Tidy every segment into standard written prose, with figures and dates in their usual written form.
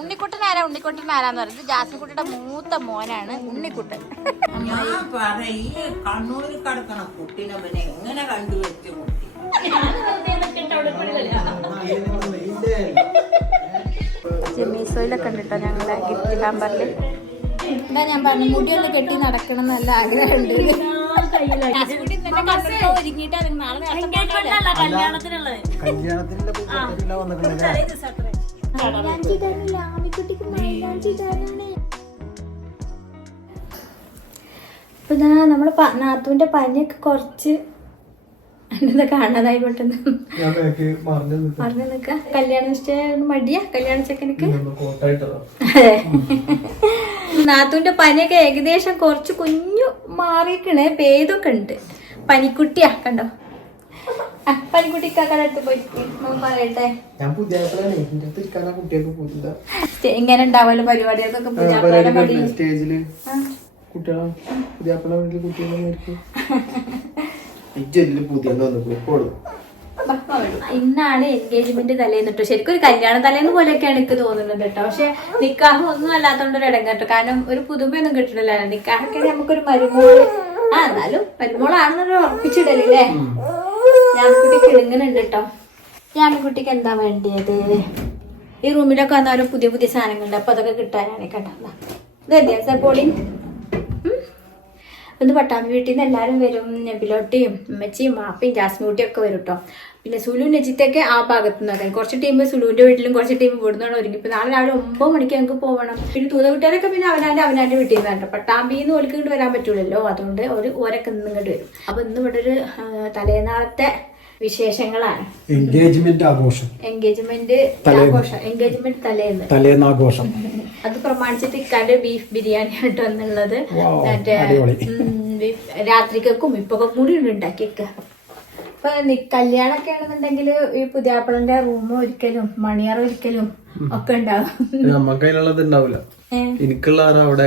ഉണ്ണിക്കുട്ടൻ ആരാന്ന് പറയുന്നത് ജാസ്മിൻകുട്ടിയുടെ മൂത്ത മോനാണ് ഉണ്ണിക്കുട്ടൻ. കണ്ണൂരിൽ കിടക്കണ കുട്ടീനെ പിന്നെ എങ്ങനെ കണ്ടുവെച്ച കുട്ടി മീസോയിലൊക്കെ ഉണ്ട് കേട്ടോ ഞങ്ങളെ ഗിഫ്റ്റ് ഹാമ്പറിൽ. എന്താ ഞാൻ പറഞ്ഞു, മുടിയൊന്ന് കെട്ടി നടക്കണം നല്ല ആഗ്രഹമുണ്ട്. ഇപ്പൊ നമ്മള് നാത്തൂന്റെ പനിയൊക്കെ കുറച്ച് എന്താ കാണാതായി പെട്ടെന്ന് പറഞ്ഞു നിക്ക. കല്യാണ നിശ്ചയം മടിയാ കല്യാണ ചെക്കനക്ക്. അതെ, നാത്തൂന്റെ പനിയൊക്കെ ഏകദേശം കുറച്ച് കുഞ്ഞു മാറിക്കണേ, പേതൊക്കെ ഉണ്ട്. പനിക്കുട്ടിയാ കണ്ടോ, പനിക്കുട്ടിക്കാരുടെ അടുത്ത് പോയി പറയട്ടെ. ഇങ്ങനെ ഉണ്ടാവല്ലോ പരിപാടികൾക്കൊക്കെ ഇന്നാണ് എൻഗേജ്മെന്റ് തലേന്ന് കേട്ടോ. ശരിക്കും ഒരു കല്യാണ തലേന്ന് പോലെയൊക്കെയാണ് എനിക്ക് തോന്നുന്നത് കേട്ടോ. പക്ഷെ നിക്കാഹ് ഒന്നും അല്ലാത്തോണ്ടൊരു ഇടം കേട്ടോ. കാരണം ഒരു പുതുമയൊന്നും കിട്ടണില്ല. നിക്കാഹൊക്കെ നമുക്കൊരു മരുമോള്, എന്നാലും മരുമോളാണെന്നൊരു ഉറപ്പിച്ചിടല്ലേ. ഞാമിക്കുട്ടി കിളുങ്ങനുണ്ട് കേട്ടോ. ഞാമിക്കുട്ടിക്ക് എന്താ വേണ്ടിയത്? ഈ റൂമിലൊക്കെ വന്നാലും പുതിയ പുതിയ സാധനങ്ങളുണ്ട്. അപ്പൊ അതൊക്കെ കിട്ടാനാണ് കേട്ടോ. ഇത് പോളി ഒന്ന് പട്ടാമ്പി വീട്ടിൽ നിന്ന് എല്ലാവരും വരും. നബിലോട്ടിയും ഉമ്മച്ചിയും മാപ്പയും ജാസ്മിൻകുട്ടിയും ഒക്കെ വരും കേട്ടോ. പിന്നെ സുലു നജിത്തൊക്കെ ആ ഭാഗത്തു നിന്നൊക്കെ. കുറച്ച് ടീം സുലുവിന്റെ വീട്ടിലും കുറച്ച് ടീം ഇവിടുന്നാണ് ഒരുങ്ങി. ഇപ്പൊ നാളെ രാവിലെ 9 മണിക്ക് ഞങ്ങൾക്ക് പോകണം. പിന്നെ തൂത വീട്ടുകാരൊക്കെ പിന്നെ അവനാന്റെ വീട്ടിൽ നിന്നാണ്. പട്ടാമ്പിന്ന് ഓർക്ക് ഇങ്ങോട്ട് വരാൻ പറ്റൂലല്ലോ, അതുകൊണ്ട് ഓരൊക്കെ ഇന്ന് ഇങ്ങോട്ട് വരും. അപ്പൊ ഇന്ന് ഇവിടെ ഒരു തലേനാളത്തെ വിശേഷങ്ങളാണ്. എൻഗേജ്മെന്റ് തലേന്നാഘോഷം. അത് പ്രമാണിച്ചിട്ട് ഇക്കാന്റെ ബീഫ് ബിരിയാണി ആയിട്ട് വന്നുള്ളത്. മറ്റേ രാത്രിക്കും ഇപ്പൊക്കെ കൂടി ഉണ്ടാക്കിയേക്ക. ഇപ്പൊ കല്യാണൊക്കെ ആണെന്നുണ്ടെങ്കിൽ ഈ പുതിയാപ്പിളന്റെ റൂം ഒരിക്കലും മണിയറ ഒരിക്കലും ഒക്കെ ഉണ്ടാവും. നമുക്ക് അതിനുള്ളത് ഉണ്ടാവില്ല. എനിക്കുള്ള അവിടെ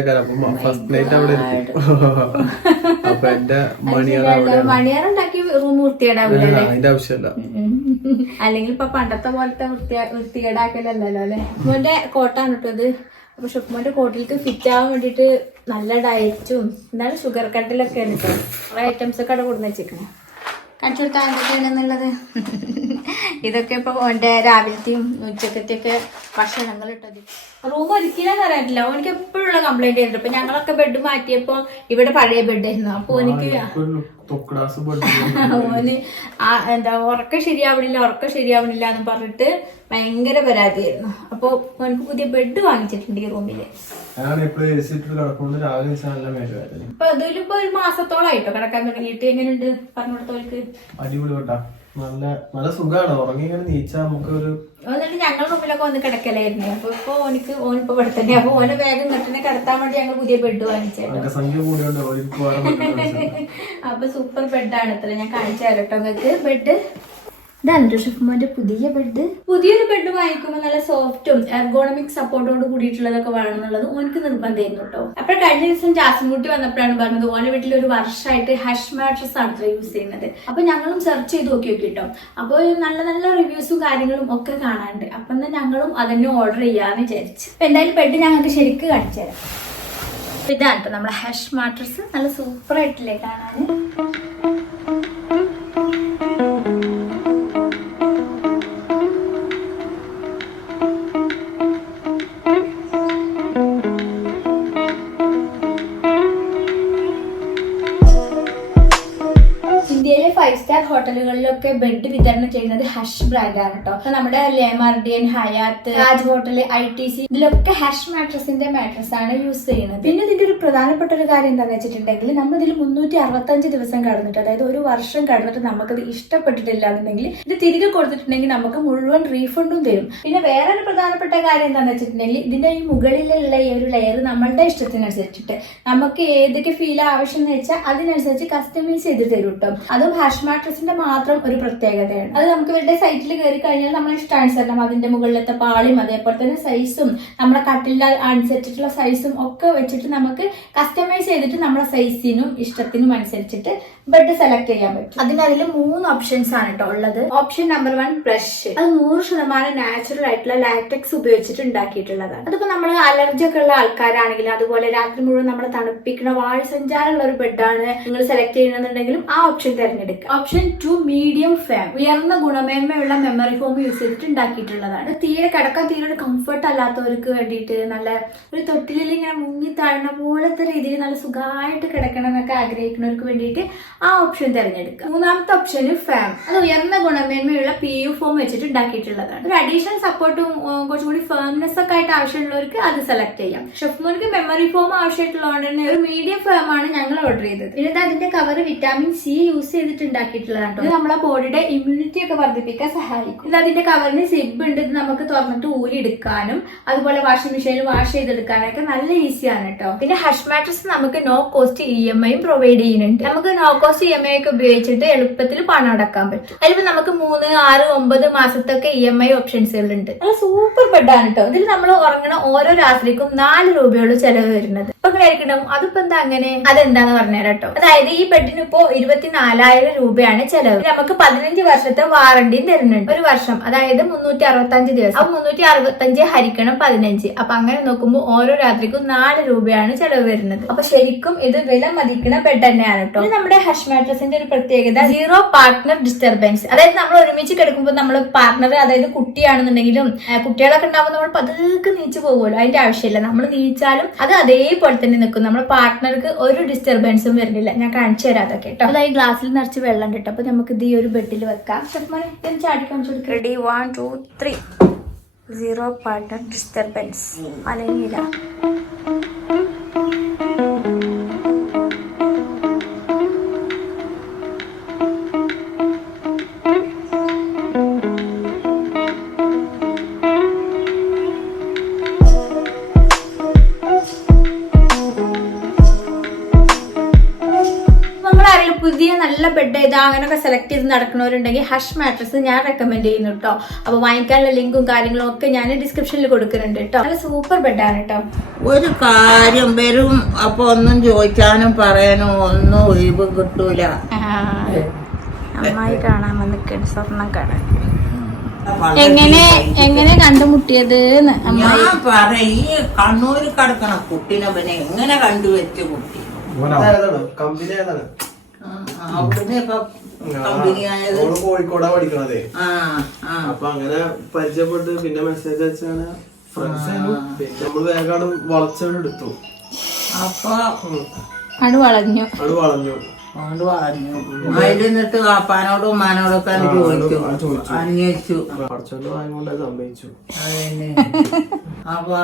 ഫസ്റ്റ് നൈറ്റ് അവിടെ അപ്പൊ എന്റെ മണിയറ ഉണ്ടാക്കി റൂം വൃത്തികേടാവില്ല. അതിന്റെ ആവശ്യമല്ല. അല്ലെങ്കിൽ ഇപ്പൊ പണ്ടത്തെ പോലത്തെ വൃത്തികേടാക്കലല്ലോ അല്ലെ. മോന്റെ കോട്ടാണ് കേട്ടത്. അപ്പൊ ഷുക്മോന്റെ കോട്ടിലേക്ക് ഫിറ്റ് ആവാൻ വേണ്ടിട്ട് നല്ല ഡയറ്റും എന്താണ് ഷുഗർ കട്ടിലൊക്കെയാണ് കേട്ടോ. കുറെ ഐറ്റംസ് ഒക്കെ അവിടെ കൊടുന്ന് വെച്ചേക്കണേ. കാണിച്ചു കൊടുത്താൽ എന്തൊക്കെയാണെന്നുള്ളത്. ഇതൊക്കെ ഇപ്പൊ ഓന്റെ രാവിലത്തെയും ഉച്ചക്കത്തെയൊക്കെ ഭക്ഷണങ്ങൾ ഇട്ടത്. റൂം ഒരിക്കലും അറിയാറ്റില്ല. ഓനിക്ക് എപ്പോഴുള്ള കംപ്ലൈന്റ് ആയിരുന്നു. ഇപ്പൊ ഞങ്ങളൊക്കെ ബെഡ് മാറ്റിയപ്പോ ഇവിടെ പഴയ ബെഡ് ആയിരുന്നു. അപ്പൊ ഓനിക്ക് ഓന് എന്താ ഉറക്കം ശരിയാവണില്ല എന്ന് പറഞ്ഞിട്ട് ഭയങ്കര പരാതിയായിരുന്നു. അപ്പൊ ഓനക്ക് പുതിയ ബെഡ് വാങ്ങിച്ചിട്ടുണ്ട് ഈ റൂമില്. ഇപ്പൊ ഇതിലിപ്പോ ഒരു മാസത്തോളായിട്ടോ കിടക്കാൻ തുടങ്ങിയിട്ട്. എങ്ങനെയുണ്ട് പറഞ്ഞു കൊടുത്തോൾക്ക്? അടിപൊളി, നല്ല സുഖമാണ്. ഉറങ്ങി ഇങ്ങനെ നീച്ചാ നമുക്ക് ഒരു എന്നിട്ട് ഞങ്ങൾ റൂമിലൊക്കെ വന്ന് കിടക്കലായിരുന്നു. അപ്പൊ ഇപ്പൊ ഓനിപ്പോ ഇവിടെ തന്നെ. അപ്പൊ ഓനെ വേഗം കെട്ടിനെ കിടത്താൻ വേണ്ടി ഞങ്ങൾ പുതിയ ബെഡ് വാങ്ങിച്ചേട്ടോ. അപ്പൊ സൂപ്പർ ബെഡാണ് ഇത്ര. ഞാൻ കാണിച്ചു തരാം കേട്ടോ നിങ്ങൾക്ക് ബെഡ്. ഇതാണ് ഷെഫ്മോന്റെ പുതിയ ബെഡ്. പുതിയൊരു ബെഡ് വാങ്ങിക്കുമ്പോൾ നല്ല സോഫ്റ്റും എർഗോണമിക് സപ്പോർട്ടോട് കൂടിയിട്ടുള്ളതൊക്കെ വേണമെന്നുള്ളത് ഓനക്ക് നിർബന്ധമായിരുന്നു കേട്ടോ. അപ്പോൾ കഴിഞ്ഞ ദിവസം ജാസ്മിൻകുട്ടി വന്നപ്പോഴാണ് പറഞ്ഞത് ഓന്റെ വീട്ടിൽ ഒരു വർഷമായിട്ട് ഹഷ് മാട്രസ് ആണ് യൂസ് ചെയ്യുന്നത്. അപ്പൊ ഞങ്ങളും സെർച്ച് ചെയ്ത് നോക്കി കേട്ടോ. അപ്പോൾ നല്ല നല്ല റിവ്യൂസും കാര്യങ്ങളും ഒക്കെ കാണാനുണ്ട്. അപ്പൊ എന്നാൽ ഞങ്ങളും അതന്നെ ഓർഡർ ചെയ്യാന്ന് വിചാരിച്ചു. അപ്പൊ എന്തായാലും ബെഡ് ഞങ്ങൾക്ക് ശരിക്കും കാണിച്ചു തരാം. ഇതാണ് കേട്ടോ നമ്മുടെ ഹഷ് മാട്രസ്. നല്ല സൂപ്പർ ആയിട്ടില്ലേ കാണാൻ. ഇന്ത്യയിലെ 5 സ്റ്റാർ ഹോട്ടലുകളിലൊക്കെ ബെഡ് വിതരണം ചെയ്യുന്നത് ഹഷ് ബ്രാൻഡാണ് കേട്ടോ. അപ്പൊ നമ്മുടെ ലെമാർഡിയൻ, ഹയാത്ത്, താജ് ഹോട്ടൽ, ITC ഇതിലൊക്കെ ഹഷ് മാട്രസിന്റെ മാട്രസ് ആണ് യൂസ് ചെയ്യുന്നത്. പിന്നെ ഇതിന്റെ ഒരു പ്രധാനപ്പെട്ട ഒരു കാര്യം എന്താണെന്ന് വെച്ചിട്ടുണ്ടെങ്കിൽ നമ്മൾ ഇതിൽ 365 ദിവസം കടന്നിട്ട്, അതായത് ഒരു വർഷം കടന്നിട്ട് നമുക്കത് ഇഷ്ടപ്പെട്ടിട്ടില്ല എന്നുണ്ടെങ്കിൽ ഇത് തിരികെ കൊടുത്തിട്ടുണ്ടെങ്കിൽ നമുക്ക് മുഴുവൻ റീഫണ്ടും തരും. പിന്നെ വേറൊരു പ്രധാനപ്പെട്ട കാര്യം എന്താണെന്ന് വെച്ചിട്ടുണ്ടെങ്കിൽ ഇതിന്റെ ഈ മുകളിലുള്ള ഈ ഒരു ലെയർ നമ്മളുടെ ഇഷ്ടത്തിനനുസരിച്ചിട്ട് നമുക്ക് ഏതൊക്കെ ഫീൽ ആവശ്യം എന്ന് വെച്ചാൽ അതിനനുസരിച്ച് കസ്റ്റമൈസ് ചെയ്ത് തരും കേട്ടോ. അതും ഹഷ് മാട്രസ് മാട്രസിന്റെ മാത്രം ഒരു പ്രത്യേകതയാണ്. അത് നമുക്ക് ഇവരുടെ സൈറ്റിൽ കയറി കഴിഞ്ഞാൽ നമ്മളെ ഇഷ്ടാനുസരണം അതിന്റെ മുകളിലത്തെ പാളിയും അതേപോലെ തന്നെ സൈസും നമ്മുടെ കട്ടിലിന്റെ അനുസരിച്ചിട്ടുള്ള സൈസും ഒക്കെ വെച്ചിട്ട് നമുക്ക് കസ്റ്റമൈസ് ചെയ്തിട്ട് നമ്മുടെ സൈസിനും ഇഷ്ടത്തിനും അനുസരിച്ചിട്ട് ബെഡ് സെലക്ട് ചെയ്യാൻ പറ്റും. അതിൽ 3 ഓപ്ഷൻസ് ആണ് കേട്ടോ ഉള്ളത്. Option number 1 brush. അത് 100% നാച്ചുറൽ ആയിട്ടുള്ള ലാറ്റക്സ് ഉപയോഗിച്ചിട്ട് ഉണ്ടാക്കിയിട്ടുള്ളതാണ്. അതിപ്പോ നമ്മൾ അലർജി ഒക്കെ ഉള്ള ആൾക്കാരാണെങ്കിലും അതുപോലെ രാത്രി മുഴുവൻ നമ്മളെ തണുപ്പിക്കുന്ന വായു സഞ്ചാരമുള്ള ഒരു ബെഡാണ് നിങ്ങൾ സെലക്ട് ചെയ്യണമെന്നുണ്ടെങ്കിലും ആ ഓപ്ഷൻ തിരഞ്ഞെടുക്കുക. Option 2 medium farm. ഉയർന്ന ഗുണമേന്മയുള്ള മെമ്മറി ഫോം യൂസ് ചെയ്തിട്ട് ഉണ്ടാക്കിയിട്ടുള്ളതാണ്. തീരെ കിടക്കാൻ തീരെ ഒരു കംഫർട്ട് അല്ലാത്തവർക്ക് വേണ്ടിയിട്ട് നല്ല ഒരു തൊട്ടിലിൽ ഇങ്ങനെ മുങ്ങി താഴ്ന്ന പോലത്തെ രീതിയിൽ നല്ല സുഖമായിട്ട് കിടക്കണം എന്നൊക്കെ ആഗ്രഹിക്കുന്നവർക്ക് വേണ്ടിയിട്ട് ആ ഓപ്ഷൻ തിരഞ്ഞെടുക്കുക. 3ാമത്തെ ഓപ്ഷന് ഫാം. അത് ഉയർന്ന ഗുണമേന്മയുള്ള PU ഫോം വെച്ചിട്ട് ഉണ്ടാക്കിയിട്ടുള്ളതാണ്. ഒരു അഡീഷണൽ സപ്പോർട്ടും കുറച്ചുകൂടി ഫേംനെസ് ഒക്കെ ആയിട്ട് ആവശ്യമുള്ളവർക്ക് അത് സെലക്ട് ചെയ്യാം. ഷെഫ്മോർക്ക് മെമ്മറി ഫോം ആവശ്യമായിട്ടുള്ളതുകൊണ്ട് തന്നെ ഒരു മീഡിയം ഫാം ആണ് ഞങ്ങൾ ഓർഡർ ചെയ്തത്. പിന്നെ അതിന്റെ കവർ വിറ്റാമിൻ C യൂസ് ചെയ്തിട്ട് ഉണ്ടാക്കിയിട്ടുള്ളതാണ്. ഇത് നമ്മളെ ബോഡിയുടെ ഇമ്മ്യൂണിറ്റി ഒക്കെ വർദ്ധിപ്പിക്കാൻ സഹായിക്കും. ഇത് അതിന്റെ കവറിന് സിബ് ഉണ്ട്. ഇത് നമുക്ക് തുറന്നിട്ട് ഊരി എടുക്കാനും അതുപോലെ വാഷിംഗ് മെഷീനിൽ വാഷ് ചെയ്തെടുക്കാനൊക്കെ നല്ല ഈസിയാണ് കേട്ടോ. പിന്നെ ഹഷ് മാട്രസ് നമുക്ക് നോ കോസ്റ്റ് EMI പ്രൊവൈഡ് ചെയ്യുന്നുണ്ട്. നമുക്ക് നോ കോസ്റ്റ് EMI ഒക്കെ ഉപയോഗിച്ചിട്ട് എളുപ്പത്തിൽ പണം അടക്കാൻ പറ്റും. അതിലിപ്പോ നമുക്ക് 3, 6, 9 മാസത്തൊക്കെ EMI ഓപ്ഷൻസുകളുണ്ട്. നല്ല സൂപ്പർ ബെഡാണ് കേട്ടോ. ഇതിൽ നമ്മൾ ഉറങ്ങണ ഓരോ രാത്രിക്കും 4 രൂപയോളം ചെലവ് വരുന്നത്. ഇപ്പൊ ആയിരിക്കണം അതിപ്പോ എന്താ അങ്ങനെ, അതെന്താന്ന് പറഞ്ഞുതരാം കേട്ടോ. അതായത് ഈ ബെഡിന് ഇപ്പോ 24,000 രൂപയാണ് ചെലവ്. നമുക്ക് 15 വർഷത്തെ വാറണ്ടിയും തരുന്നുണ്ട്. ഒരു വർഷം അതായത് 365 ദിവസം. അപ്പൊ 365 ഹരിക്കണം 15. അപ്പൊ അങ്ങനെ നോക്കുമ്പോൾ ഓരോ രാത്രിക്കും 4 രൂപയാണ് ചെലവ് വരുന്നത്. അപ്പൊ ശരിക്കും ഇത് വില മതിക്കുന്ന ബെഡ് തന്നെയാണ് കേട്ടോ. നമ്മുടെ ഹഷ് മാട്രസിന്റെ ഒരു പ്രത്യേകത 0 പാർട്ട്ണർ ഡിസ്റ്റർബൻസ്. അതായത് നമ്മൾ ഒരുമിച്ച് കിടക്കുമ്പോൾ നമ്മൾ പാർട്ട്ണർ അതായത് കുട്ടിയാണെന്നുണ്ടെങ്കിലും കുട്ടികളൊക്കെ ഉണ്ടാകുമ്പോൾ നമ്മൾ പതുക്കെ നീച്ചു പോകുമല്ലോ, അതിന്റെ ആവശ്യമില്ല. നമ്മൾ നീച്ചാലും അത് അതേപോലെ തന്നെ നിൽക്കും. നമ്മുടെ പാർട്ട്ണർക്ക് ഒരു ഡിസ്റ്റർബൻസും വരുന്നില്ല. ഞാൻ കാണിച്ചു തരാം അതൊക്കെ കേട്ടോ. അതായത് ഗ്ലാസ്സിൽ നിറച്ച് വെള്ളം കിട്ടും. അപ്പൊ നമുക്ക് ഇത് ഈ ഒരു ബെഡിൽ വെക്കാം. ചാടി കാണിച്ചു കൊടുക്കാം. റെഡി 1 2 3. 0 partner disturbance. അലങ്ങില്ല. പുതിയ നല്ല ബെഡ് ഏതാ അങ്ങനെയൊക്കെ സെലക്ട് ചെയ്ത് നടക്കുന്നവരുണ്ടെങ്കിൽ ഹഷ് മാട്രസ് ഞാൻ റെക്കമെൻഡ് ചെയ്യുന്നു കേട്ടോ. അപ്പൊ വാങ്ങിക്കാനുള്ള ലിങ്കും കാര്യങ്ങളും ഒക്കെ ഞാൻ ഡിസ്ക്രിപ്ഷനിൽ കൊടുക്കുന്നുണ്ട് കേട്ടോ. നല്ല സൂപ്പർ ബെഡാണ് കേട്ടോ. ഒരു കാര്യം വരും അപ്പൊ ഒന്നും ചോദിക്കാനും പറയാനും ഒന്നും ഒഴിവ് കിട്ടൂല. അമ്മായി കാണാൻ വന്നിട്ടുണ്ട് സ്വർണം കാണാൻ. എങ്ങനെ കണ്ടുമുട്ടിയത് ഞാൻ പറയും, ഈ കണ്ണൂര് കിടക്കണ കുട്ടീനെ പിന്നെ എങ്ങനെ കണ്ടുവെച്ച കുട്ടി അവിടുന്ന് ഇപ്പൊ കമ്പനിയായത് കോഴിക്കോടാ പഠിക്കണതേ. അപ്പൊ അങ്ങനെ പരിചയപ്പെട്ട് പിന്നെ മെസ്സേജ് അയച്ചാണ് ഫ്രണ്ട്സ്. പിന്നെ നമ്മള് വേഗം വളച്ചെടുത്തു. അപ്പൊ അത് വളഞ്ഞു. അതുകൊണ്ട് പറഞ്ഞു. അതിലിന്നിട്ട് വാപ്പാനോടും ഉമ്മാനോടൊക്കെ അന്വേഷിച്ചു. സംഭവിച്ചു. അപ്പൊ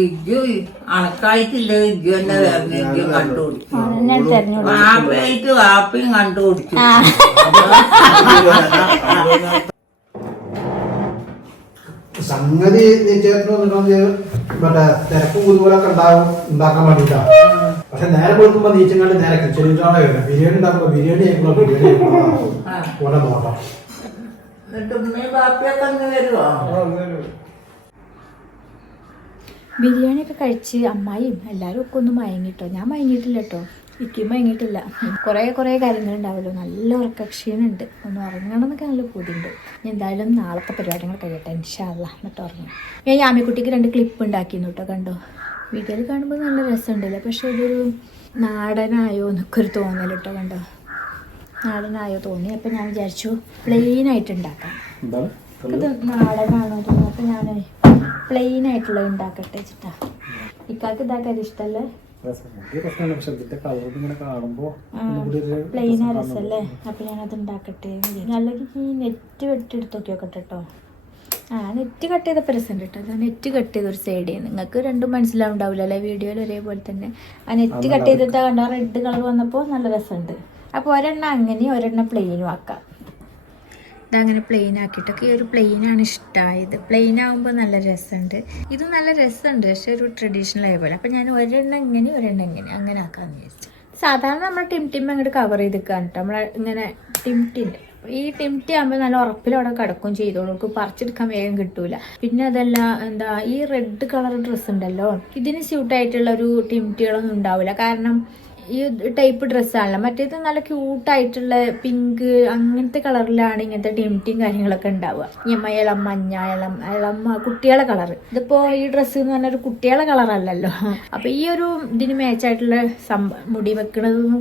ഇജ്ജു അണക്കായിട്ടില്ല. ഇജ്ജു തന്നെ പറഞ്ഞു. ഇജ്ജു കണ്ടുപിടിച്ചു. വാപ്പയായിട്ട് വാപ്പയും കണ്ടുപിടിച്ചു. സംഗതി മറ്റേ തിരക്കും കുതുപോലൊക്കെ ഉണ്ടാക്കാൻ വേണ്ടിട്ടാ. പക്ഷെ നേരെ കൊടുക്കുമ്പോ നീച്ചങ്ങാണ്ട് നേരെ കിച്ചണിട്ടാണ് വരുന്നത്. ബിരിയാണി ഉണ്ടാക്കുമ്പോ ബിരിയാണി ആയിക്കോളൂ, ബിരിയാണി ഓരോ നോക്കാം. എന്നിട്ട് ഉമ്മയും ബാപ്പയൊക്കെ അങ്ങ് വരുവോ? ബിരിയാണി ഒക്കെ കഴിച്ച് അമ്മായിയും എല്ലാവരും ഒക്കെ ഒന്ന് മയങ്ങിട്ടോ. ഞാൻ മയങ്ങിയിട്ടില്ല കേട്ടോ. ഇക്കും മയങ്ങിയിട്ടില്ല. കുറേ കാര്യങ്ങളുണ്ടാവുമല്ലോ. നല്ല ഉറക്കക്ഷീണുണ്ട്. ഒന്ന് ഉറങ്ങണമെന്നൊക്കെ നല്ല പൂതിയുണ്ട്. എന്തായാലും നാളത്തെ പരിപാടികൾ കഴിയട്ടെ ഇൻഷാ അല്ലാഹ്. എന്നിട്ട് ഉറങ്ങും. ഞാൻ യാമിക്കുട്ടിക്ക് 2 ക്ലിപ്പ് ഉണ്ടാക്കിയിരുന്നു കേട്ടോ. കണ്ടോ, വീഡിയോയിൽ കാണുമ്പോൾ നല്ല രസമുണ്ടല്ലോ. പക്ഷെ ഇതൊരു നാടനായോ എന്നൊക്കെ ഒരു തോന്നൽ കേട്ടോ. കണ്ടോ, നാടനായോ തോന്നി. അപ്പം ഞാൻ വിചാരിച്ചു പ്ലെയിൻ ആയിട്ട് ഉണ്ടാക്കാം. ഇത് നാടനാണോ തോന്നുന്നു. അപ്പം ഞാൻ പ്ലെയിൻ ആയിട്ടുള്ളത് ഉണ്ടാക്കട്ടെ വെച്ചിട്ടാ. ഇക്കാക്ക് ഇതാക്കാൻ ഇഷ്ടമല്ലേ? പ്ലെയിനാ രസല്ലേ? അപ്പം ഞാനത് ഉണ്ടാക്കട്ടെ. അല്ലെങ്കിൽ ഈ നെറ്റ് വെട്ടിയെടുത്ത് നോക്കിയോട്ടെ കേട്ടോ. നെറ്റ് കട്ട് ചെയ്തപ്പോൾ രസമുണ്ട് കേട്ടോ. ഞാൻ നെറ്റ് കട്ട് ചെയ്തൊരു സൈഡ് ചെയ്യുന്നത് നിങ്ങൾക്ക് രണ്ടും മനസ്സിലാവുണ്ടാവില്ല അല്ലേ? വീഡിയോയിൽ ഒരേപോലെ തന്നെ ആ നെറ്റ് കട്ട് ചെയ്തിട്ട് കണ്ടോ റെഡ് കളർ വന്നപ്പോൾ നല്ല രസമുണ്ട്. അപ്പോൾ ഒരെണ്ണം അങ്ങനെയും ഒരെണ്ണം പ്ലെയിനും ആക്കാം. ഇതങ്ങനെ പ്ലെയിൻ ആക്കിയിട്ടൊക്കെ ഈ ഒരു പ്ലെയിനാണ് ഇഷ്ടമായത്. പ്ലെയിൻ ആകുമ്പോൾ നല്ല രസമുണ്ട്. ഇത് നല്ല രസമുണ്ട്. പക്ഷെ ഒരു ട്രഡീഷണൽ ആയ പോലെ. അപ്പം ഞാൻ ഒരെണ്ണം ഇങ്ങനെ ഒരെണ്ണം ഇങ്ങനെ അങ്ങനെ ആക്കാമെന്ന് വിചാരിച്ചു. സാധാരണ നമ്മൾ ടിം അങ്ങോട്ട് കവർ ചെയ്ത് നിൽക്കാൻ കേട്ടോ. നമ്മളെ ഇങ്ങനെ ടിം ഈ ടിംറ്റി ആകുമ്പോൾ നല്ല ഉറപ്പിലവിടെ കിടക്കും ചെയ്തോളൂ, നമുക്ക് പറിച്ചെടുക്കാൻ വേഗം കിട്ടൂല. പിന്നെ അതല്ല എന്താ ഈ റെഡ് കളർ ഡ്രസ്സ് ഉണ്ടല്ലോ, ഇതിന് സ്യൂട്ടായിട്ടുള്ള ഒരു ടിംറ്റികളൊന്നും ഉണ്ടാവില്ല. കാരണം ഈ ടൈപ്പ് ഡ്രസ്സാണല്ലോ. മറ്റേത് നല്ല ക്യൂട്ടായിട്ടുള്ള പിങ്ക് അങ്ങനത്തെ കളറിലാണ് ഇങ്ങനത്തെ ടിംറ്റിയും കാര്യങ്ങളൊക്കെ ഉണ്ടാവുക. ഇളം മഞ്ഞ, ഇളം കുട്ടികളെ കളർ. ഇതിപ്പോ ഈ ഡ്രസ്സ് എന്ന് പറഞ്ഞൊരു കുട്ടികളെ കളറല്ലല്ലോ. അപ്പൊ ഈ ഒരു ഇതിന് മാച്ചായിട്ടുള്ള മുടി വെക്കണതൊന്നും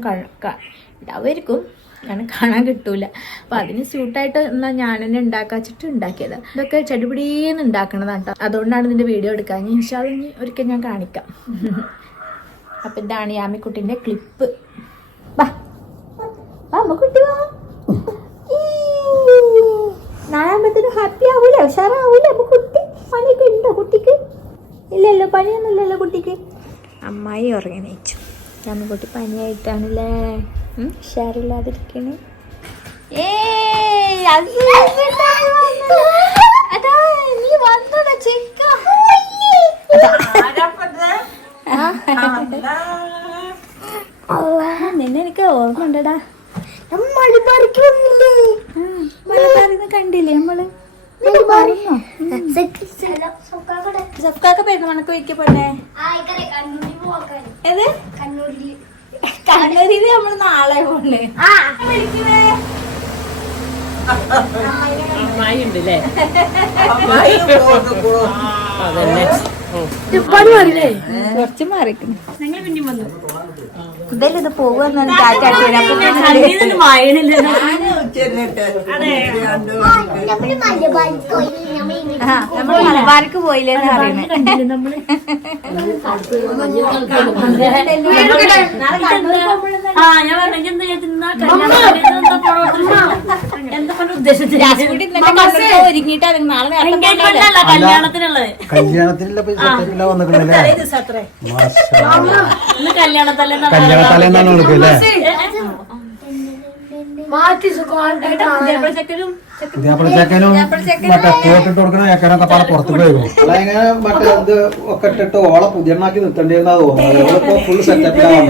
ഉണ്ടാവുമായിരിക്കും, ഞാൻ കാണാൻ കിട്ടൂല. അപ്പൊ അതിന് സ്യൂട്ടായിട്ട് എന്നാൽ ഞാൻ തന്നെ ഉണ്ടാക്കാച്ചിട്ട് ഉണ്ടാക്കിയത്. ഇതൊക്കെ ചെടിപിടിയെന്ന് ഉണ്ടാക്കണതാണ് കേട്ടോ. അതുകൊണ്ടാണ് ഇതിന്റെ വീഡിയോ എടുക്കാൻ. ഇൻഷാ അല്ലാഹ് ഇനി ഒരിക്കൽ ഞാൻ കാണിക്കാം. അപ്പൊ ഇതാണ് യാമിക്കുട്ടിന്റെ ക്ലിപ്പ്. കുട്ടി വാ, നാളാകുമ്പത്തേനും ഹാപ്പി ആവൂല, ഉഷാറാവൂല അപ്പൊ കുട്ടി. പനിയൊക്കെ ഉണ്ടോ കുട്ടിക്ക്? ഇല്ലല്ലോ, പനിയൊന്നും ഇല്ലല്ലോ കുട്ടിക്ക്. അമ്മായി ഉറങ്ങി നീച്ചു. യാമിക്കുട്ടി പനിയായിട്ടാണല്ലേ ഉഷാറില്ലാതിരിക്കണേ. അതാ നീ വന്നതാ ചിക്ക. നിന്നെ എനിക്ക് ഓർമ്മ ഉണ്ടടാ. മലബാറിന്ന് കണ്ടില്ലേ നമ്മള്? സഫ്കാക്ക പെരുന്നമണക്ക് വയ്ക്ക പോന്നെ. ഏത് കണ്ണൂരില് നമ്മള് നാളെ പോണേ. കുറച്ച് മാറിക്കുന്നു. ഇതല്ലേ ഇത് പോകുന്ന നമ്മള് മലബാർക്ക് പോയില്ലേന്ന് പറയുന്നത്. ഒരുങ്ങിട്ട് നാളെ കല്യാണത്തിനുള്ളത്. കല്യാണത്തലേന്നാണ് വിളിക്കല്ലേ? ചെക്കനും മറ്റേ കോട്ടിട്ട് കൊടുക്കണ ചെക്കനൊക്കെ പാടെ പുറത്ത് പോയിരുന്നു. അങ്ങനെ മറ്റേ ഇത് ഒക്കെ ഇട്ടിട്ട് ഓളെ പുതിയണ്ണാക്കി നിർത്തേണ്ടിയിരുന്നാ തോന്നുന്നത്. ഓളിപ്പോ ഫുൾ സെറ്റപ്പിലാണ്.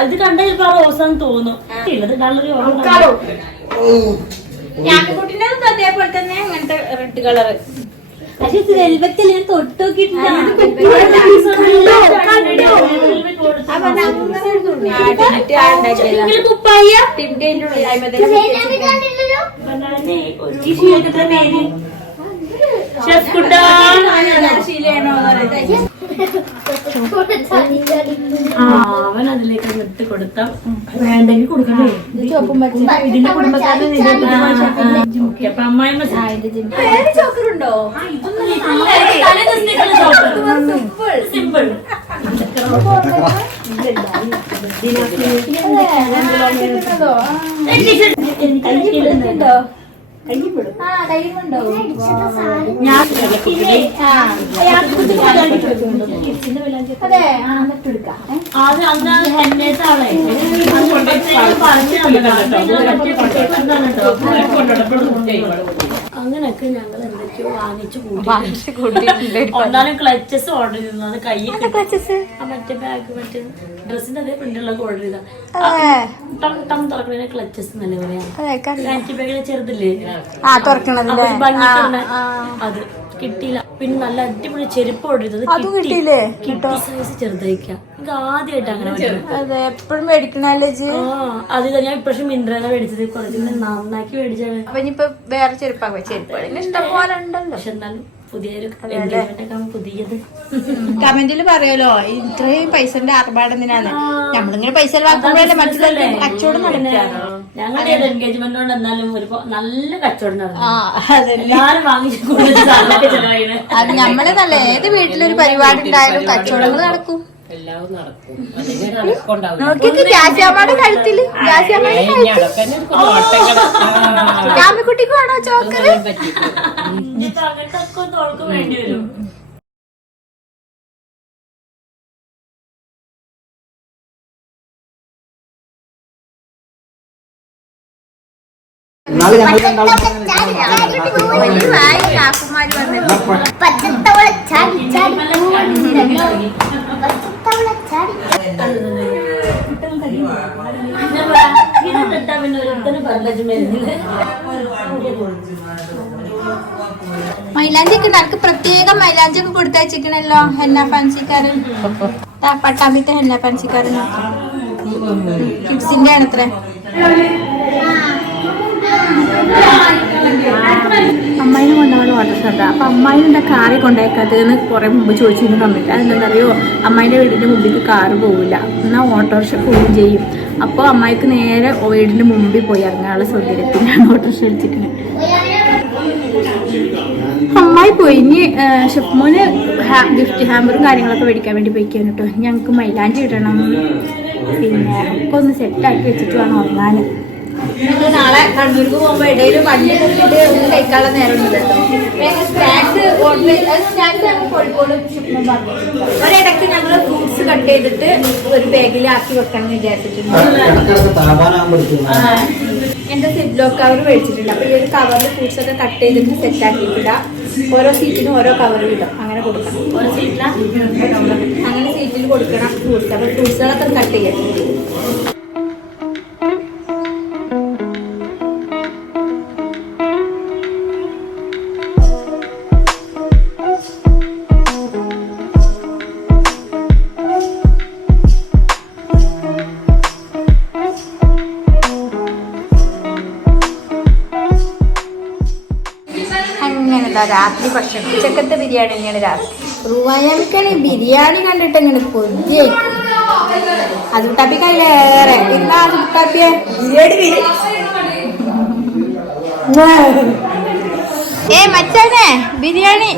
അത് കണ്ട ചിലപ്പോ റോസാന്ന് തോന്നും. യാമിക്കുട്ടിന്റെ അതേപോലെ തന്നെ അങ്ങനത്തെ റെഡ് കളറ്. പക്ഷെ വെൽവെറ്റ് ഞാൻ തൊട്ട് നോക്കിയിട്ടില്ല. കുപ്പായ ഷെഫ് കുട്ടാ അവൻ അതിലേക്ക് ഇട്ട് കൊടുത്ത വേണ്ടെങ്കിൽ കൊടുക്കണേ. ഇതിന്റെ കുടുംബക്കാരുടെ അപ്പൊ അമ്മായി ചോക്കറുണ്ടോ? സിമ്പിൾ അങ്ങനൊക്കെ ഞങ്ങൾ എന്തൊക്കെയോ വാങ്ങിച്ചു കൂട്ടിയിട്ടുണ്ട്. ഒന്നാലും ക്ലച്ചസ് ഓർഡർ ചെയ്തു. അത് കൈ മറ്റേ ബാഗ് മറ്റേ ഡ്രസ്സിന്റെ അതേ പ്രിന്റുള്ള ഓർഡർ ചെയ്ത തുറക്കണ ക്ലച്ചസ് നല്ല പറയാ. ആന്റി ബാഗിലെ ചെറുതില്ലേ അത് കിട്ടിയില്ല. പിന്നെ നല്ല അടിപൊളി ചെരുപ്പ് ഓർഡർ ചെയ്തത് കിട്ടി. സൈസ് ചെറുതായിരിക്കാം. എനിക്ക് ആദ്യമായിട്ട് അങ്ങനെ എപ്പോഴും മേടിക്കണല്ലേ? അത് ഞാൻ ഇപ്രാവശ്യം മിന്ത്രാണ് മേടിച്ചത്. കുറച്ച് നന്നാക്കി മേടിച്ചാണ്. അപ്പൊ ഇനിയിപ്പൊ വേറെ ചെരുപ്പാ ചെരുപ്പ് ഇഷ്ടം പോലെ ഉണ്ടല്ലോ. പക്ഷെ എന്നാലും പുതിയൊരു പുതിയത് കമന്റിൽ പറയല്ലോ ഇത്രയും പൈസന്റെ ആർഭാടെന്തിനാണ്. നമ്മളിങ്ങനെ പൈസ വാക്കുമ്പോഴല്ലേ മറ്റുള്ള കച്ചവടം നടക്കുക. ഞങ്ങളുടെ എൻഗേജ്മെന്റ് കൊണ്ട് എന്നാലും ഒരു നല്ല കച്ചവടം നടന്നു. എല്ലാരും വാങ്ങിച്ചു ചെലവാണ്. അത് നമ്മളെ നല്ല ഏത് വീട്ടിലൊരു പരിപാടി ഉണ്ടായാലും കച്ചവടങ്ങൾ നടക്കും. നോക്കിക്ക് ജാസ്യാമ്മയുടെ കഴുത്തില് ജാമ്യക്കുട്ടിക്ക് വേണോ ചോക്കറ്? അങ്ങനത്തെ തോൾക്ക് വേണ്ടി വരും. കാക്കുമാര് വന്നിരുന്നു. മൈലാഞ്ചി ഒക്കെ എനിക്ക് പ്രത്യേകം മൈലാഞ്ചി ഒക്കെ കൊടുത്തയച്ചിക്കണല്ലോ ഹെന്ന ഫാൻസിക്കാരൻ പട്ടാമ്പിത്തെ ഹെന്ന ഫാൻസിക്കാരൻ കിഡ്സിന്റെ ആണ് അത്ര. അമ്മായിനെ കൊണ്ടാണ് വാട്ടർ ഷോട്ട്. അപ്പൊ അമ്മായിനെ കാറി കൊണ്ടേക്കാത്തതെന്ന് കുറെ മുമ്പ് ചോദിച്ചിരുന്നു കമ്മില്ല. അതെന്താണെന്നറിയോ, അമ്മായിന്റെ വീടിന്റെ മുമ്പിൽ കാറ് പോവില്ല, എന്നാൽ ഓട്ടോറിക്ഷ പോവുകയും ചെയ്യും. അപ്പോൾ അമ്മായിക്ക് നേരെ വീടിന്റെ മുമ്പിൽ പോയി ഇറങ്ങാനുള്ള സൗകര്യത്തിനാണ് ഓട്ടോറിക്ഷ അടിച്ചിരിക്കുന്നത്. അമ്മായി പോയി. ഇനി ഷെഫ്മോന് ഗിഫ്റ്റ് ഹാമ്പറും കാര്യങ്ങളൊക്കെ മേടിക്കാൻ വേണ്ടി പോയിക്കാൻ കേട്ടോ. ഞങ്ങൾക്ക് മൈലാഞ്ചി ഇടണം, പിന്നെ ഒക്കെ ഒന്ന് സെറ്റാക്കി വെച്ചിട്ട് വേണം ഉറങ്ങാൻ. നാളെ കണ്ണൂർക്ക് പോകുമ്പോൾ ഇടയിൽ വണ്ടി നിർത്തിയിട്ട് ഒന്ന് കഴിക്കാനുള്ള നേരം ഉണ്ട് കേട്ടോ. സ്നാക്സ് സ്നാക്സ് ഞങ്ങൾ കോഴിക്കോട് ഷിപ്മെന്റ് പറഞ്ഞു. ഒരിടയ്ക്ക് ഞങ്ങൾ ഫ്രൂട്ട്സ് കട്ട് ചെയ്തിട്ട് ഒരു ബാഗിലാക്കി വെക്കണം എന്ന് വിചാരിച്ചിട്ടുണ്ട്. എന്റെ സിബ്ലോ കവർ മേടിച്ചിട്ടുണ്ട്. അപ്പൊ ഈ ഒരു കവറിൽ ഫ്രൂട്ട്സ് ഒക്കെ കട്ട് ചെയ്തിട്ട് സെറ്റ് ആക്കിയിട്ടില്ല. ഓരോ സീറ്റിനും ഓരോ കവർ ഇടും, അങ്ങനെ കൊടുക്കണം. ഓരോ സീറ്റില അങ്ങനെ സീറ്റിൽ കൊടുക്കണം ഫ്രൂട്ട്സ്. അപ്പൊ ഫ്രൂട്ട്സുകളൊക്കെ കട്ട് ചെയ്യാം. രാത്രി ഭക്ഷണം ഉച്ചക്കത്തെ ബിരിയാണി തന്നെയാണ് രാത്രി. റുവായാമിക്കാണ് ബിരിയാണി കണ്ടിട്ട് ഇങ്ങനെ കൊതിയായിരിക്കും. അത് കുട്ടാപ്പിക്കല്ലേറെ എന്താ കുട്ടാപ്പിയെ മച്ചാനെ ബിരിയാണി.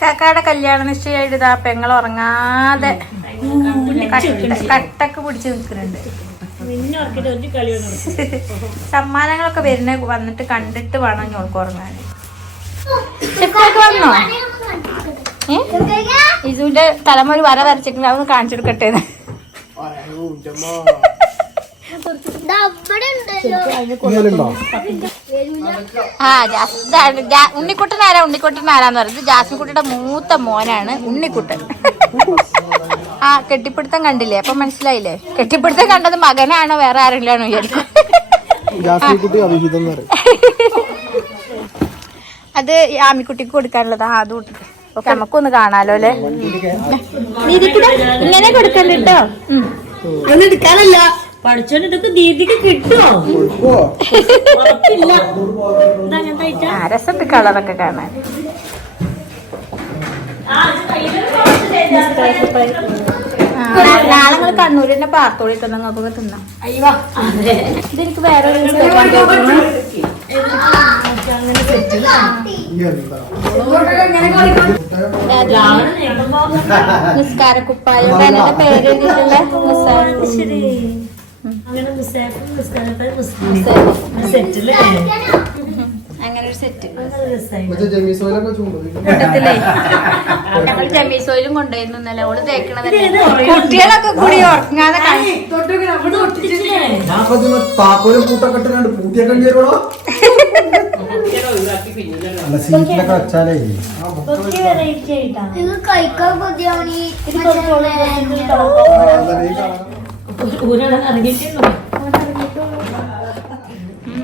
കാക്കാടെ കല്യാണ നിശ്ചയമായിട്ട് ഇതാ പെങ്ങൾ ഉറങ്ങാതെ കട്ടക്ക് പിടിച്ച് നിൽക്കുന്നുണ്ട്. സമ്മാനങ്ങളൊക്കെ വന്നിട്ട് കണ്ടിട്ട് വേണം ഞോൾക്ക് ഉറങ്ങാൻ. ഷെഫൊക്കെ വന്നോ? ഇസുവിന്റെ തലമ ഒരു വര വരച്ചിട്ടുണ്ട്, അതൊന്ന് കാണിച്ചു കൊടുക്കട്ടെ. ഉണ്ണിക്കുട്ടനാരാന്ന് പറയുന്നത് ജാസ്മിൻകുട്ടിയുടെ മൂത്ത മോനാണ് ഉണ്ണിക്കുട്ടൻ. ആ കെട്ടിപ്പിടുത്തം കണ്ടില്ലേ, അപ്പൊ മനസ്സിലായില്ലേ? കെട്ടിപ്പിടുത്തം കണ്ടത് മകനാണോ വേറെ ആരെങ്കിലാണോ വിചാരിക്കും. അത് ആമിക്കുട്ടിക്ക് കൊടുക്കാനുള്ളതാ. അത് കൂട്ടിട്ട് ഓക്കെ, നമുക്കൊന്ന് കാണാലോ അല്ലേ. ഇങ്ങനെ കൊടുക്കണ്ടോ? എടുക്കാനല്ല പഠിച്ചോണ്ടിട്ട് ദീദിക്ക് കിട്ടുമോ? രസത്ത് കളറൊക്കെ കാണാൻ. നാളെ നിങ്ങൾ കണ്ണൂരിന്റെ പാർത്തോളി തന്നെ നിങ്ങൾക്കൊക്കെ തിന്നാം. ഇതെനിക്ക് വേറെ നിസ്കാരക്കുപ്പായം പേര് എഴുതിയിട്ടുള്ള അങ്ങനെ ഒരു സെറ്റ് കൂട്ടത്തിലേ ഞങ്ങൾ ജമീസോയിലും കൊണ്ടുപോയിരുന്നു. ഇന്നലെ ഓള് തേക്കണത് കുട്ടികളൊക്കെ കൂടി ഉറങ്ങാതെ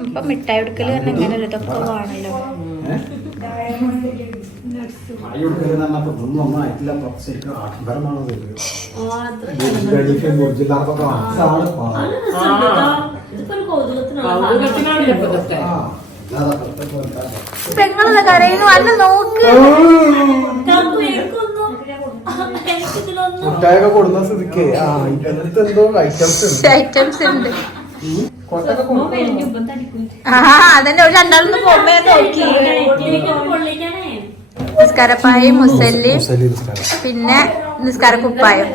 ഇപ്പൊ മിഠായി എടുക്കല് തന്നെ ഇങ്ങനെ ഒരു ഇതൊക്കെ വേണല്ലോ. പെങ്ങളെ കരയുന്നു അല്ല നോക്ക്. ഐറ്റംസ് ഉണ്ട്. അതന്നെ ഒരു രണ്ടാളൊന്ന് പോകുമ്പോ നോക്കി. നിസ്കാരപ്പായും മുസല്ലി പിന്നെ നിസ്കാരക്കുപ്പായം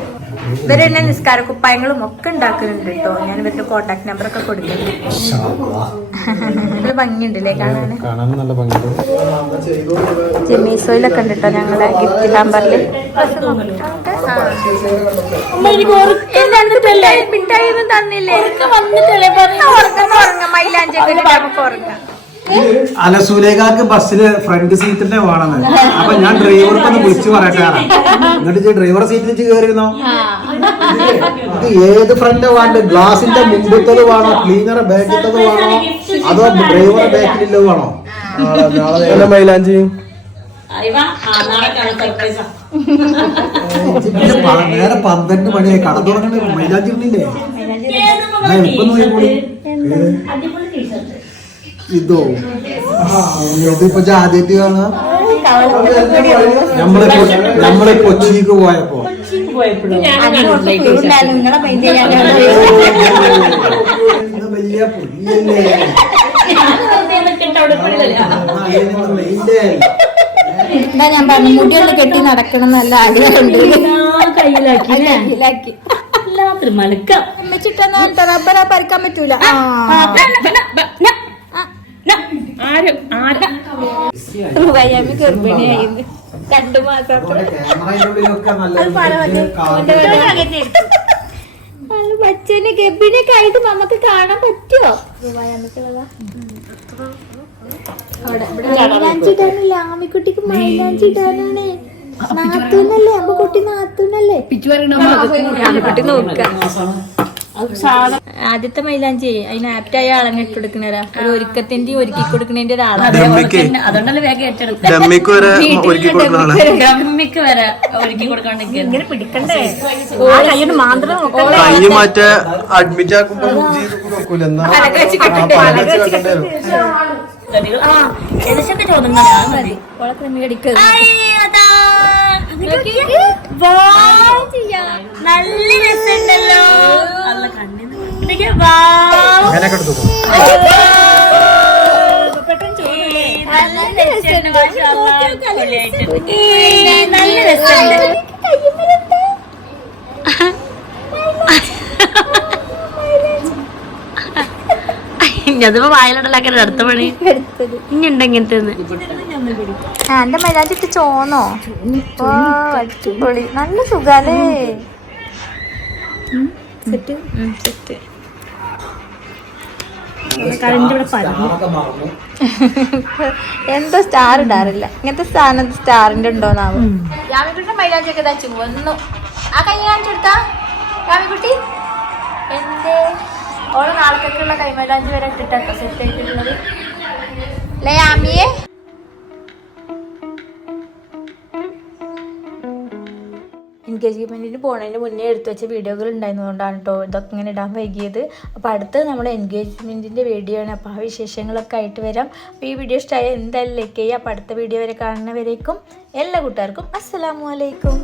ഇവര് തന്നെ നിസ്കാര കുപ്പായങ്ങളും ഒക്കെ ഉണ്ടാക്കുന്നുണ്ട് കേട്ടോ. ഞാൻ ഇവരുടെ കോണ്ടാക്ട് നമ്പർ ഒക്കെ കൊടുക്കുന്നുണ്ട്. ഭംഗിയുണ്ടല്ലേ കാണാന്. നല്ല ഭംഗിയുണ്ട്. ജെമീസോയിലൊക്കെ ഉണ്ട് കേട്ടോ ഞങ്ങളെ ഗിഫ്റ്റ് ഹാമ്പറിൽ. മിഠായി ഒന്നും തന്നില്ലേ? ഉറങ്ങാം മൈലാഞ്ചി ഒക്കെ നമുക്ക് ഉറങ്ങാം. അല്ല സുലേഖക്ക് ബസ്സില് ഫ്രണ്ട് സീറ്റിന്റെ വേണമെന്ന്. അപ്പൊ ഞാൻ ഡ്രൈവർക്ക് ഒന്ന് വിളിച്ചു പറയട്ടെ. എന്നിട്ട് ഡ്രൈവർ സീറ്റിൽ കയറിയിരുന്നോ? ഇത് ഏത് ഫ്രണ്ട് വേണ്ട? ഗ്ലാസിന്റെ മുമ്പത്തത് വേണോ, ക്ലീനറെ ബാക്കിലത് വേണോ, അതോ ഡ്രൈവറെ ബാക്കിലുള്ളത് വേണോ? നാളെ മൈലാഞ്ചി നേരെ 12 മണിയായി കട തുടങ്ങണേ. മൈലാഞ്ചി ഇടുന്നില്ലേ? ഇപ്പൊ നോക്കിക്കോളി. ഇതോ ഇതിപ്പോ ആദ്യമായിട്ട് കാണുക. നമ്മള് കൊച്ചിക്ക് പോയപ്പോ വലിയ പുള്ളിയല്ലേ. എന്താ ഞാൻ പറഞ്ഞു, മുടിയൊന്ന് കെട്ടി നടക്കണം നല്ല ആഗ്രഹമുണ്ട്. കയ്യിലാക്കി അമ്മച്ചിട്ടെന്നാ റബ്ബറാ പറിക്കാൻ പറ്റൂല. വയ്യാമി ഗർഭിണിയായിരുന്നു 2 മാസം. ബച്ചനെ ഗർഭിണിയൊക്കെ ആയിട്ട് നമുക്ക് കാണാൻ പറ്റുമോ? മൈലാഞ്ചി ഇടാനില്ല, ആമിക്കുട്ടിക്ക് മൈലാഞ്ചി ഇടാനാണ്. നാത്തൂന്നല്ലേ അമ്മക്കുട്ടി, നാത്തൂന്നല്ലേ കുട്ടി നോക്ക. ആദ്യത്തെ മൈലാഞ്ചി അതിന് ആപ്റ്റായ ആളെന്നെ ഇട്ട് കൊടുക്കണരാ. ഒരു ഒരുക്കത്തിന്റെ ഒരുക്കി കൊടുക്കണേന്റെ ഒരാളാണ്. അതുകൊണ്ടല്ലേ വേഗം ഏറ്റെടുക്കും. ഡമ്മിക്ക് വരെ ഒരുക്കി കൊടുക്കുന്ന ആളാ. ഡമ്മിക്ക് വരെ ഒരുക്കി കൊടുക്കാണ്ടെങ്കിൽ ഇങ്ങനെ പിടിക്കണ്ടേ? കയ്യോട് മാത്രം കയ്യ് മറ്റേ അഡ്മിറ്റ് ആക്കുമ്പോ നോക്കൂല. എന്നാ ഏകദേശം ചോദ്യങ്ങളാ മതി. നല്ല രസമുണ്ടല്ലോ. നല്ല രസമുണ്ട്. അതിപ്പോ വായിലോട്ടല്ലാക്കാൻ അടുത്ത പണി ഇനി ഉണ്ട് ഇങ്ങനത്തെ. എന്റെ മൈലാഞ്ചി ഇട്ട് ചോന്നോ? അടിപൊളി, നല്ല സുഖാലേ. സെറ്റ് എന്തോ സ്റ്റാർ ഇടാറില്ല. ഇങ്ങനത്തെ സ്ഥാനത്ത് സ്റ്റാറിന്റെ ഉണ്ടോന്നാവും. യാമിക്കുട്ടിന്റെ മൈലാഞ്ചി ഒക്കെ തച്ചു വന്നു. ആ കൈ കാണിച്ചെടുത്താ യാമിക്കുട്ടി എന്തേ? ഓള് നാളേക്കുള്ള കൈമൈലാഞ്ചി വരെ ഇട്ടിട്ടോ സെറ്റ് ആയിട്ടുള്ളത് അല്ലേ യാമിയെ? എൻഗേജ്മെൻറ്റിന് പോണതിന് മുന്നേ എടുത്തു വെച്ച വീഡിയോകൾ ഉണ്ടായിരുന്നതുകൊണ്ടാണ് കേട്ടോ ഇതൊക്കെ ഇങ്ങനെ ഇടാൻ വൈകിയത്. അപ്പോൾ അടുത്ത് നമ്മൾ എൻഗേജ്മെൻറ്റിൻ്റെ വീഡിയോ ആണ്. അപ്പോൾ ആ വിശേഷങ്ങളൊക്കെ ആയിട്ട് വരാം. അപ്പോൾ ഈ വീഡിയോ ഇഷ്ടമായ എന്തായാലും ലൈക്ക് ചെയ്യുക. അപ്പോൾ അടുത്ത വീഡിയോ വരെ കാണുന്നവരേക്കും എല്ലാ കൂട്ടുകാർക്കും അസ്സലാമു അലൈക്കും.